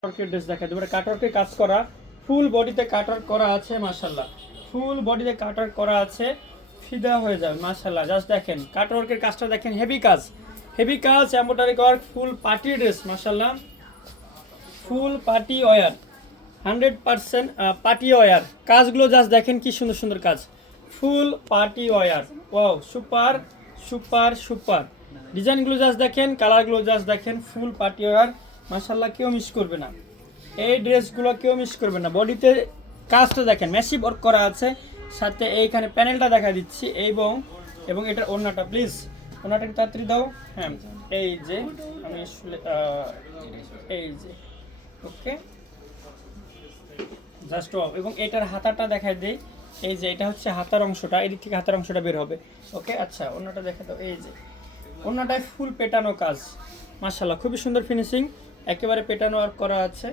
কাটওয়ার্কের dress দেখা দেবো, কাটওয়ার্কের কাজ করা, ফুল বডিতে কাটওয়ার্ক করা আছে মাশাল্লাহ, ফুল বডিতে কাটওয়ার্ক করা আছে, ফিদা হয়ে যাবে মাশাল্লাহ। জাস্ট দেখেন কাটওয়ার্কের কাজটা দেখেন, হেভি কাজ, হেভি কাজ, embroidery work, full party dress মাশাল্লাহ, full party wear, 100% party wear. কাজগুলো জাস্ট দেখেন কি সুন্দর সুন্দর কাজ, full party wear, wow super super super. ডিজাইনগুলো জাস্ট দেখেন, কালারগুলো জাস্ট দেখেন, ফুল পার্টি ওয়্যার মাশাল্লাহ, কেউ মিস করবে না এই ড্রেসগুলো, কেউ মিস করবে না। বডিতে কাজটা দেখেন, ম্যাসিভ ওয়ার্ক করা আছে, সাথে এইখানে প্যানেলটা দেখা দিচ্ছি, এবং এবং এটার ওড়নাটা প্লিজ, ওড়নাটা একটু তাড়াতাড়ি দাও। হ্যাঁ এই যে আমি আসলে এই যে ওকে জাস্ট অফ, এবং এটার হাতাটা দেখাই দেই, এই যে এটা হচ্ছে হাতার অংশটা, এদিক থেকে হাতার অংশটা বের হবে। ওকে আচ্ছা ওড়নাটা দেখা দাও, এই যে ওড়নাটায় ফুল পেটানো কাজ মাশাল্লাহ, খুবই সুন্দর ফিনিশিং, একেবারে পেটানো ওয়ার্ক করা আছে।